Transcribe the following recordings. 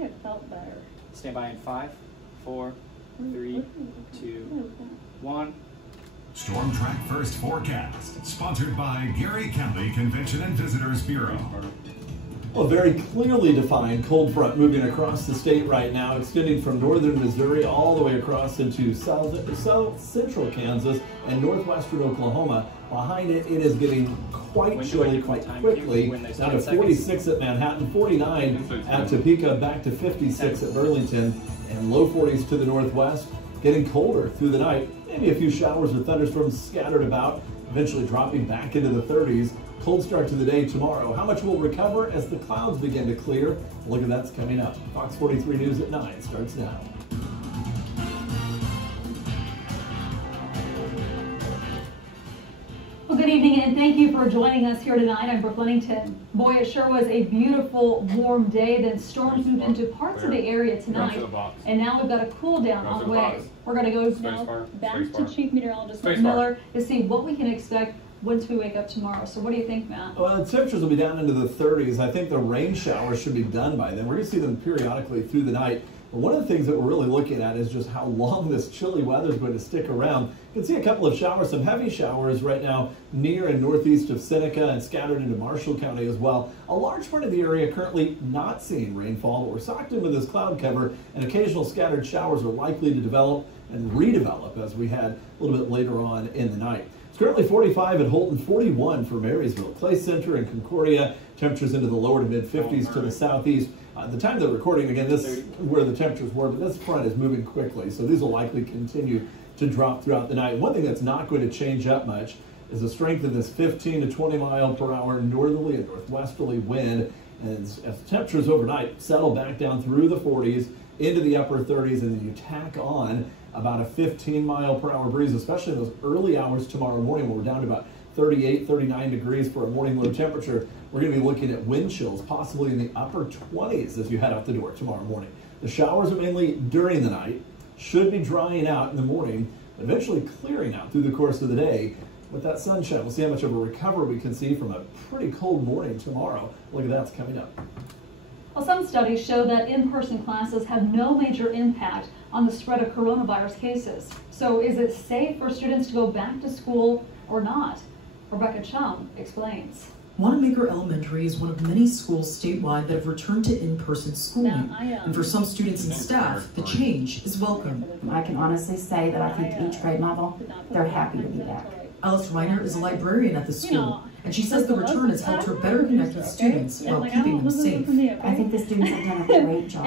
have felt better. Stand by in 5, 4, 3, 2, 1. Storm Track First Forecast, sponsored by Gary County Convention and Visitors Bureau. Well, a very clearly defined cold front moving across the state right now, extending from northern Missouri all the way across into south central Kansas and northwestern Oklahoma. Behind it, it is getting quite chilly quite quickly. Down to 46 at Manhattan, 49 at Topeka, back to 56 at Burlington, and low 40s to the northwest. Getting colder through the night. Maybe a few showers or thunderstorms scattered about, eventually dropping back into the 30s. Cold start to the day tomorrow. How much will recover as the clouds begin to clear? Look at that's coming up. Fox 43 News at 9 starts now. Well, good evening and thank you for joining us here tonight. I'm Brooke Lennington. Boy, it sure was a beautiful, warm day. Then storms moved into parts of the area tonight, and now we've got a cool down on the way. We're going to go now back to Chief Meteorologist Miller to see what we can expect once we wake up tomorrow. So what do you think, Matt? Well, the temperatures will be down into the 30s. I think the rain showers should be done by then. We're going to see them periodically through the night. But one of the things that we're really looking at is just how long this chilly weather is going to stick around. You can see a couple of showers, some heavy showers right now near and northeast of Seneca and scattered into Marshall County as well. A large part of the area currently not seeing rainfall, but we're socked in with this cloud cover, and occasional scattered showers are likely to develop and redevelop as we head a little bit later on in the night. It's currently 45 at Holton, 41 for Marysville, Clay Center and Concordia. Temperatures into the lower to mid 50s to the southeast. The time of the recording, again, this is where the temperatures were, but this front is moving quickly, so these will likely continue to drop throughout the night. One thing that's not going to change up much is the strength of this 15 to 20 mile per hour northerly and northwesterly wind. And as temperatures overnight settle back down through the 40s into the upper 30s, and then you tack on about a 15 mile per hour breeze, especially in those early hours tomorrow morning when we're down to about 38, 39 degrees for a morning low temperature. We're going to be looking at wind chills possibly in the upper 20s as you head out the door tomorrow morning. The showers are mainly during the night, should be drying out in the morning, eventually clearing out through the course of the day. With that sunshine, we'll see how much of a recovery we can see from a pretty cold morning tomorrow. Look at that's coming up. Well, some studies show that in-person classes have no major impact on the spread of coronavirus cases. So is it safe for students to go back to school or not? Rebecca Chung explains. Wanamaker Elementary is one of many schools statewide that have returned to in-person schooling. And for some students and staff, the change is welcome. I can honestly say that I think each grade level, they're happy to be back. Alice Reiner is a librarian at the school, and she says the return has helped her better connect with students while keeping them safe. I think the students have done a great job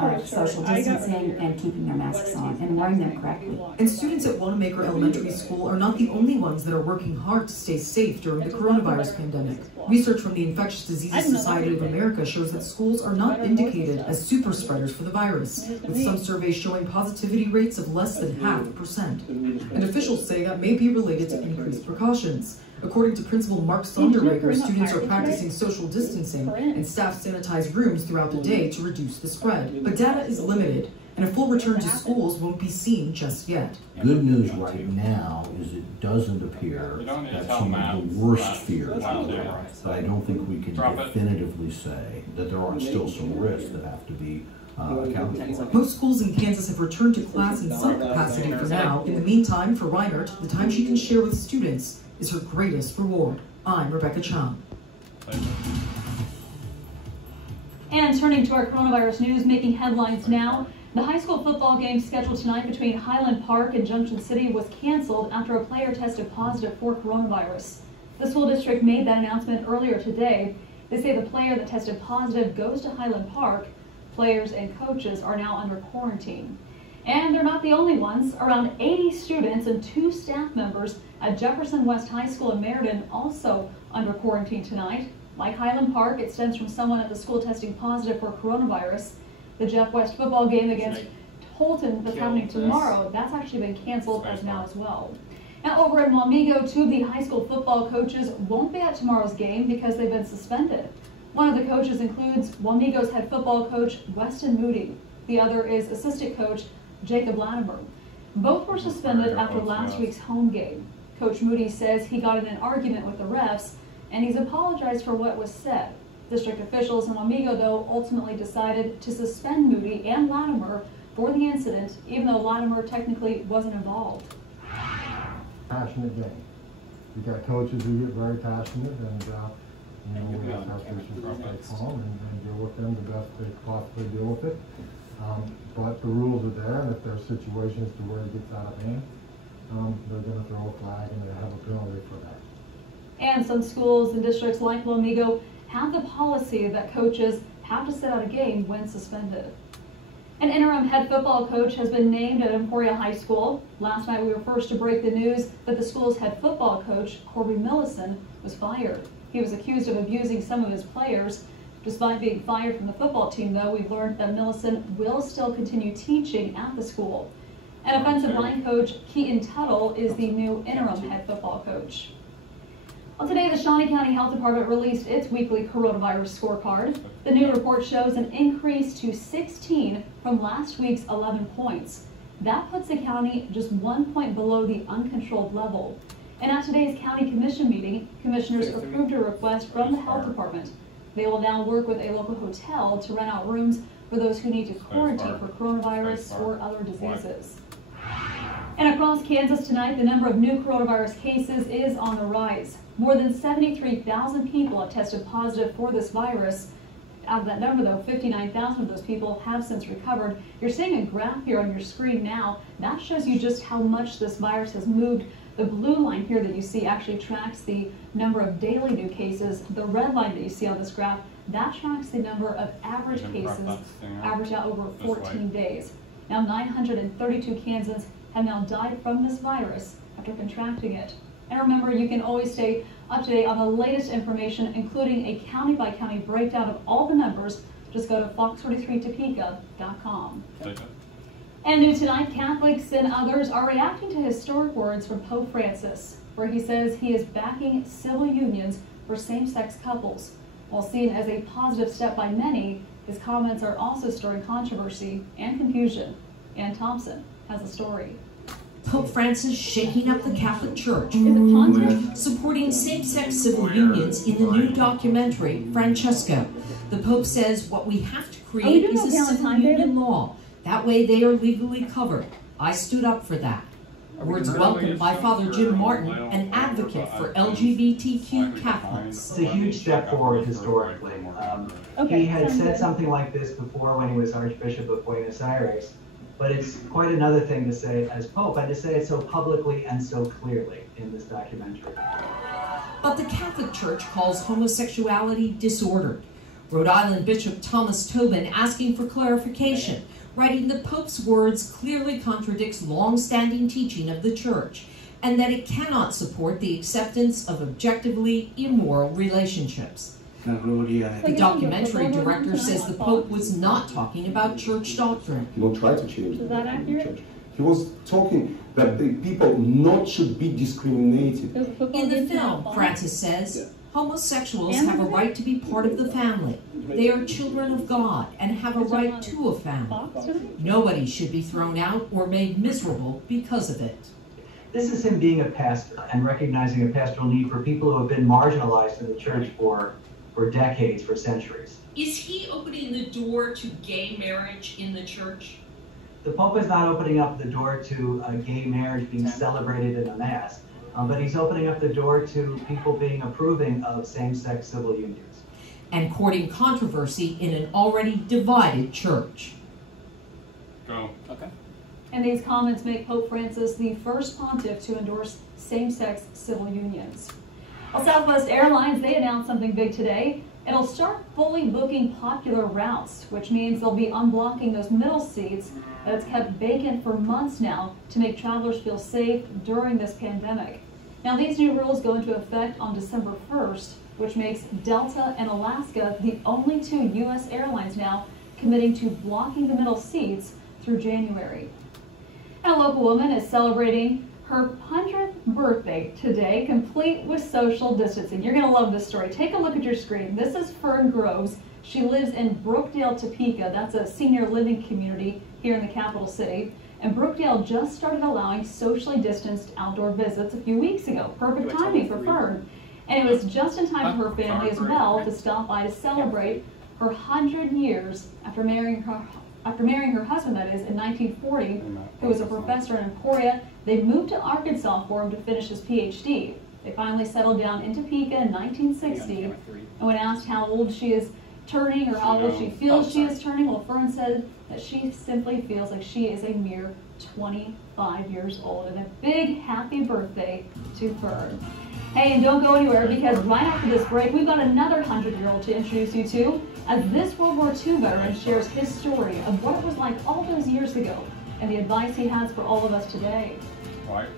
of social distancing and keeping their masks on and wearing them correctly. And students at Wanamaker Elementary School are not the only ones that are working hard to stay safe during the coronavirus pandemic. Research from the Infectious Diseases Society of America shows that schools are not indicated as super spreaders for the virus, with some surveys showing positivity rates of less than 0.5%. And officials say that may be related to increased precautions. According to Principal Mark Sonderreger, students are practicing social distancing and staff sanitize rooms throughout the day to reduce the spread. But data is limited, and a full return to schools won't be seen just yet. Good news right now is it doesn't appear that some of the worst fears are there. But I don't think we can definitively say that there aren't still some risks that have to be accounted for. Most schools in Kansas have returned to class in some capacity for now. In the meantime, for Reinert, the time she can share with students is her greatest reward. I'm Rebecca Chung. And turning to our coronavirus news, making headlines now, the high school football game scheduled tonight between Highland Park and Junction City was canceled after a player tested positive for coronavirus. The school district made that announcement earlier today. They say the player that tested positive goes to Highland Park. Players and coaches are now under quarantine. And they're not the only ones. Around 80 students and 2 staff members at Jefferson West High School in Meriden also under quarantine tonight. Like Highland Park, it stems from someone at the school testing positive for coronavirus. The Jeff West football game against Holton that's happening tomorrow, that's actually been canceled as now as well. Now over in Wamego, 2 of the high school football coaches won't be at tomorrow's game because they've been suspended. One of the coaches includes Wamego's head football coach, Weston Moody. The other is assistant coach, Jacob Latimer. Both were suspended after last week's home game. Coach Moody says he got in an argument with the refs and he's apologized for what was said. District officials in Wamego, though, ultimately decided to suspend Moody and Latimer for the incident, even though Latimer technically wasn't involved. Passionate game. You got coaches who get very passionate, and we have to stay calm and deal with them the best they can possibly deal with it. But the rules are there, and if there are situations to where it gets out of hand, they're going to throw a flag and they have a penalty for that. And some schools and districts like Wamego have the policy that coaches have to sit out a game when suspended. An interim head football coach has been named at Emporia High School. Last night we were first to break the news that the school's head football coach, Corby Millison, was fired. He was accused of abusing some of his players. Despite being fired from the football team, though, we've learned that Millison will still continue teaching at the school. And offensive line coach Keaton Tuttle is the new interim head football coach. Well, today, the Shawnee County Health Department released its weekly coronavirus scorecard. The new report shows an increase to 16 from last week's 11 points. That puts the county just 1 point below the uncontrolled level. And at today's county commission meeting, commissioners approved a request from the health department. They will now work with a local hotel to rent out rooms for those who need to quarantine for coronavirus or other diseases. And across Kansas tonight, the number of new coronavirus cases is on the rise. More than 73,000 people have tested positive for this virus. Out of that number, though, 59,000 of those people have since recovered. You're seeing a graph here on your screen now. That shows you just how much this virus has moved. The blue line here that you see actually tracks the number of daily new cases. The red line that you see on this graph, that tracks the number of average cases averaged out over 14 days. Now, 932 Kansans have now died from this virus after contracting it. And remember, you can always stay up to date on the latest information, including a county-by-county breakdown of all the numbers. Just go to fox43topeka.com. And new tonight, Catholics and others are reacting to historic words from Pope Francis, where he says he is backing civil unions for same-sex couples. While seen as a positive step by many, his comments are also stirring controversy and confusion. Ann Thompson has a story. Pope Francis shaking up the Catholic Church, supporting same-sex civil unions in the new documentary, Francesco. The Pope says what we have to create is a civil union law. That way they are legally covered. I stood up for that. Words welcomed by Father Jim Martin, an advocate for LGBTQ Catholics. It's a huge step forward historically. He had said something like this before when he was Archbishop of Buenos Aires, but it's quite another thing to say as Pope, and to say it so publicly and so clearly in this documentary. But the Catholic Church calls homosexuality disordered. Rhode Island Bishop Thomas Tobin asking for clarification, writing the Pope's words clearly contradicts long-standing teaching of the Church, and that it cannot support the acceptance of objectively immoral relationships. The documentary director says the Pope was not talking about church doctrine. He won't try to change the church. He was talking that the people not should be discriminated. In the film, Francis says, homosexuals have a right to be part of the family. They are children of God and have a right to a family. Nobody should be thrown out or made miserable because of it. This is him being a pastor and recognizing a pastoral need for people who have been marginalized in the church for decades, for centuries. Is he opening the door to gay marriage in the church? The Pope is not opening up the door to gay marriage being celebrated in a mass, but he's opening up the door to people being approving of same-sex civil unions. And courting controversy in an already divided church. Go. Okay. And these comments make Pope Francis the first pontiff to endorse same-sex civil unions. Well, Southwest Airlines, they announced something big today. It'll start fully booking popular routes, which means they'll be unblocking those middle seats that it's kept vacant for months now to make travelers feel safe during this pandemic. Now, these new rules go into effect on December 1st, which makes Delta and Alaska the only two U.S. airlines now committing to blocking the middle seats through January. And a local woman is celebrating her 100th birthday today, complete with social distancing. You're going to love this story. Take a look at your screen. This is Fern Groves. She lives in Brookdale, Topeka. That's a senior living community here in the capital city. And Brookdale just started allowing socially distanced outdoor visits a few weeks ago. Perfect timing for Fern. And it was just in time for her family as well to stop by to celebrate her 100 years after marrying her husband, that is, in 1940, who was a professor in Emporia. They moved to Arkansas for him to finish his PhD. They finally settled down in Topeka in 1960, and when asked how old she is turning or how old she feels she is turning, well, Fern said that she simply feels like she is a mere 25 years old. And a big happy birthday to Fern. Hey, and don't go anywhere, because right after this break, we've got another 100-year-old to introduce you to, as this World War II veteran shares his story of what it was like all those years ago and the advice he has for all of us today. Right.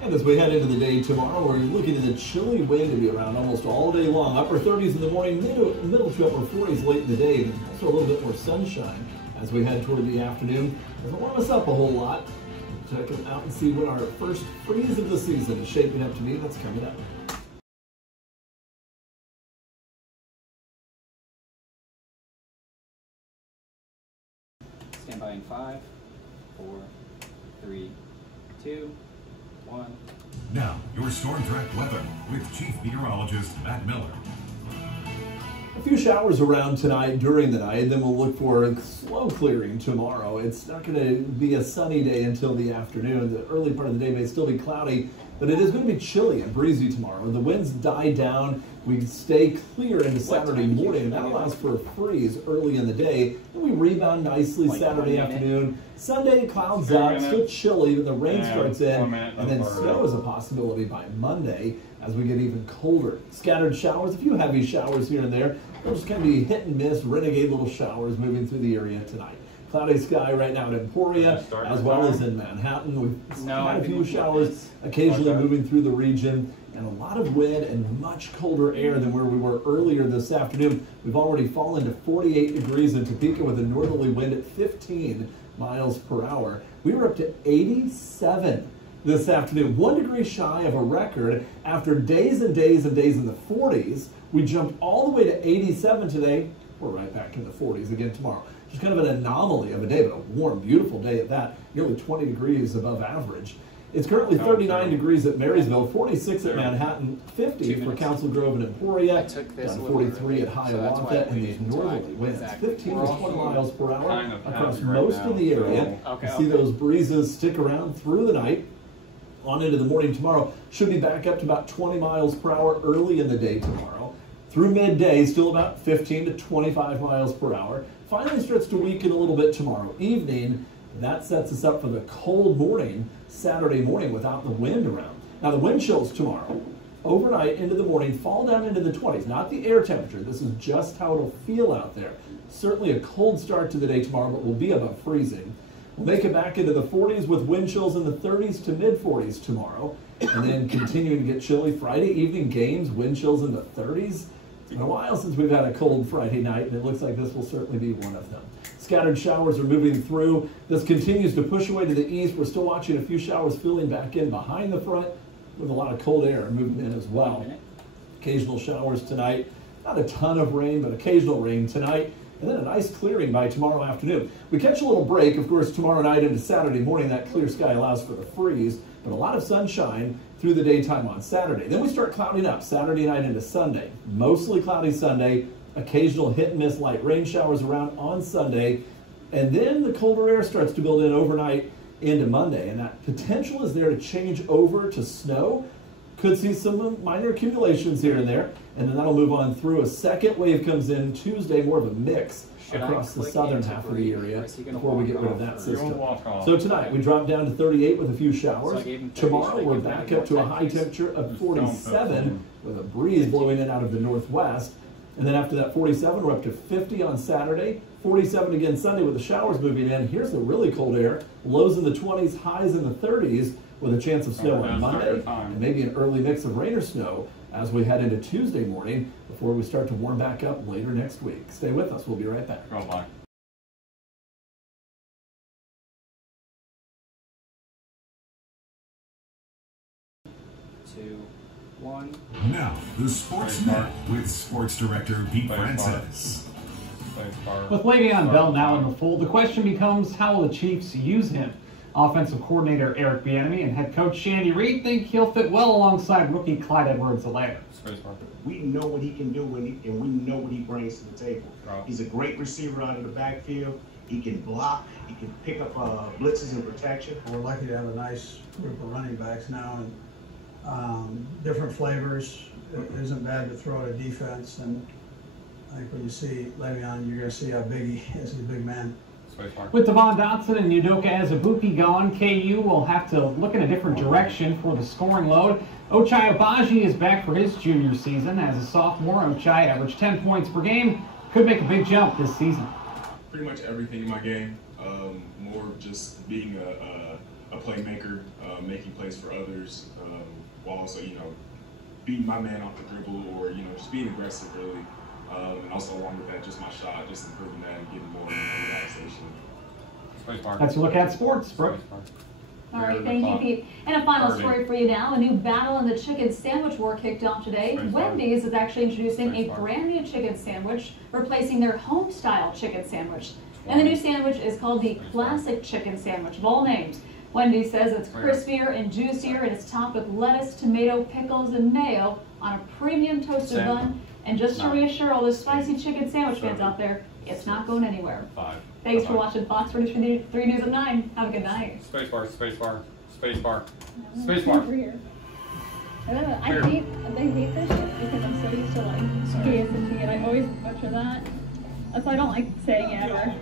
And as we head into the day tomorrow, we're looking at a chilly wind to be around almost all day long. Upper 30s in the morning, middle to upper 40s late in the day, and also a little bit more sunshine as we head toward the afternoon. Doesn't warm us up a whole lot. Check it out and see what our first freeze of the season is shaping up to be. That's coming up. Stand by in 5, 4, 3, 2, 1. Now, your storm track weather with Chief Meteorologist Matt Miller. A few showers around tonight during the night, then we'll look for slow clearing tomorrow. It's not going to be a sunny day until the afternoon. The early part of the day may still be cloudy, but it is going to be chilly and breezy tomorrow. The winds die down. We stay clear into Saturday morning, and that allows for a freeze early in the day. Then we rebound nicely Saturday afternoon. Sunday, clouds up, still chilly, but the rain starts in, and then snow is a possibility by Monday as we get even colder. Scattered showers, a few heavy showers here and there. They're just going to be hit and miss, renegade little showers moving through the area tonight. Cloudy sky right now in Emporia, as well as in Manhattan. We've had a few showers occasionally moving through the region, and a lot of wind and much colder air than where we were earlier this afternoon. We've already fallen to 48 degrees in Topeka with a northerly wind at 15 miles per hour. We were up to 87 this afternoon, 1 degree shy of a record. After days and days and days in the 40s, we jumped all the way to 87 today. We're right back in the 40s again tomorrow. Just kind of an anomaly of a day, but a warm, beautiful day at that, nearly 20 degrees above average. It's currently 39 degrees at Marysville, 46 at Manhattan, 50 for Council Grove and Emporia, down 43 at Hiawatha, and these northerly winds, 15 to 20 miles per hour across most of the area. You see those breezes stick around through the night. On into the morning tomorrow, should be back up to about 20 miles per hour early in the day tomorrow. Through midday, still about 15 to 25 miles per hour. Finally starts to weaken a little bit tomorrow evening. That sets us up for the cold morning, Saturday morning, without the wind around. Now the wind chills tomorrow, overnight into the morning, fall down into the 20s. Not the air temperature. This is just how it'll feel out there. Certainly a cold start to the day tomorrow, but we'll be above freezing. We'll make it back into the 40s with wind chills in the 30s to mid-40s tomorrow, and then continuing to get chilly. Friday evening games, wind chills in the 30s. It's been a while since we've had a cold Friday night, and it looks like this will certainly be one of them. Scattered showers are moving through. This continues to push away to the east. We're still watching a few showers filling back in behind the front with a lot of cold air moving in as well. Occasional showers tonight. Not a ton of rain, but occasional rain tonight. And then a nice clearing by tomorrow afternoon. We catch a little break, of course, tomorrow night into Saturday morning. That clear sky allows for the freeze, but a lot of sunshine through the daytime on Saturday. Then we start clouding up Saturday night into Sunday. Mostly cloudy Sunday, occasional hit and miss light rain showers around on Sunday, and then the colder air starts to build in overnight into Monday, and that potential is there to change over to snow. Could see some minor accumulations here and there, and then that'll move on through. A second wave comes in Tuesday, more of a mix across the southern half of the area before we get rid of that system. So tonight we drop down to 38 with a few showers. Tomorrow we're back up to a high temperature of 47 with a breeze blowing in out of the northwest. And then after that 47, we're up to 50 on Saturday, 47 again Sunday with the showers moving in. Here's the really cold air, lows in the 20s, highs in the 30s with a chance of snow on Monday and maybe an early mix of rain or snow as we head into Tuesday morning before we start to warm back up later next week. Stay with us. We'll be right back. Bye. 2, 1. Now, the Sports Net with Sports Director Pete Francis. With Le'Veon Bell now in the fold, the question becomes, how will the Chiefs use him? Offensive coordinator Eric Bieniemy and head coach Shandy Reed think he'll fit well alongside rookie Clyde Edwards-Helaire. We know what he can do, and we know what he brings to the table. He's a great receiver out of the backfield. He can block. He can pick up blitzes and protection. We're lucky to have a nice group of running backs now, and different flavors. It isn't bad to throw at a defense, and I think when you see Le'Veon, you're going to see how big he is. He's a big man. With Devon Dotson and Udoka Azubuike gone, KU will have to look in a different direction for the scoring load. Ochai Agbaji is back for his junior season. As a sophomore, Ochai averaged 10 points per game. Could make a big jump this season. Pretty much everything in my game. More just being a playmaker, making plays for others, while also, beating my man off the dribble, or, just being aggressive, really. And also along with that, just my shot, just improving that and getting more relaxation. That's your look at sports, Brooke. All right, thank you, Pete. And a final story for you now. A new battle in the chicken sandwich war kicked off today. Wendy's is actually introducing a brand new chicken sandwich, replacing their home-style chicken sandwich. And the new sandwich is called the Classic Chicken Sandwich, of all names. Wendy's says it's crispier and juicier, and it's topped with lettuce, tomato, pickles, and mayo on a premium toasted bun. And just to reassure all those spicy chicken sandwich fans out there, it's not going anywhere. Thanks for watching Fox 3 News at 9. Have a good night. Spacebar, spacebar, spacebar, spacebar. They hate this shit because I'm so used to like KSMT, and I always butcher that. That's why I don't like saying it ever.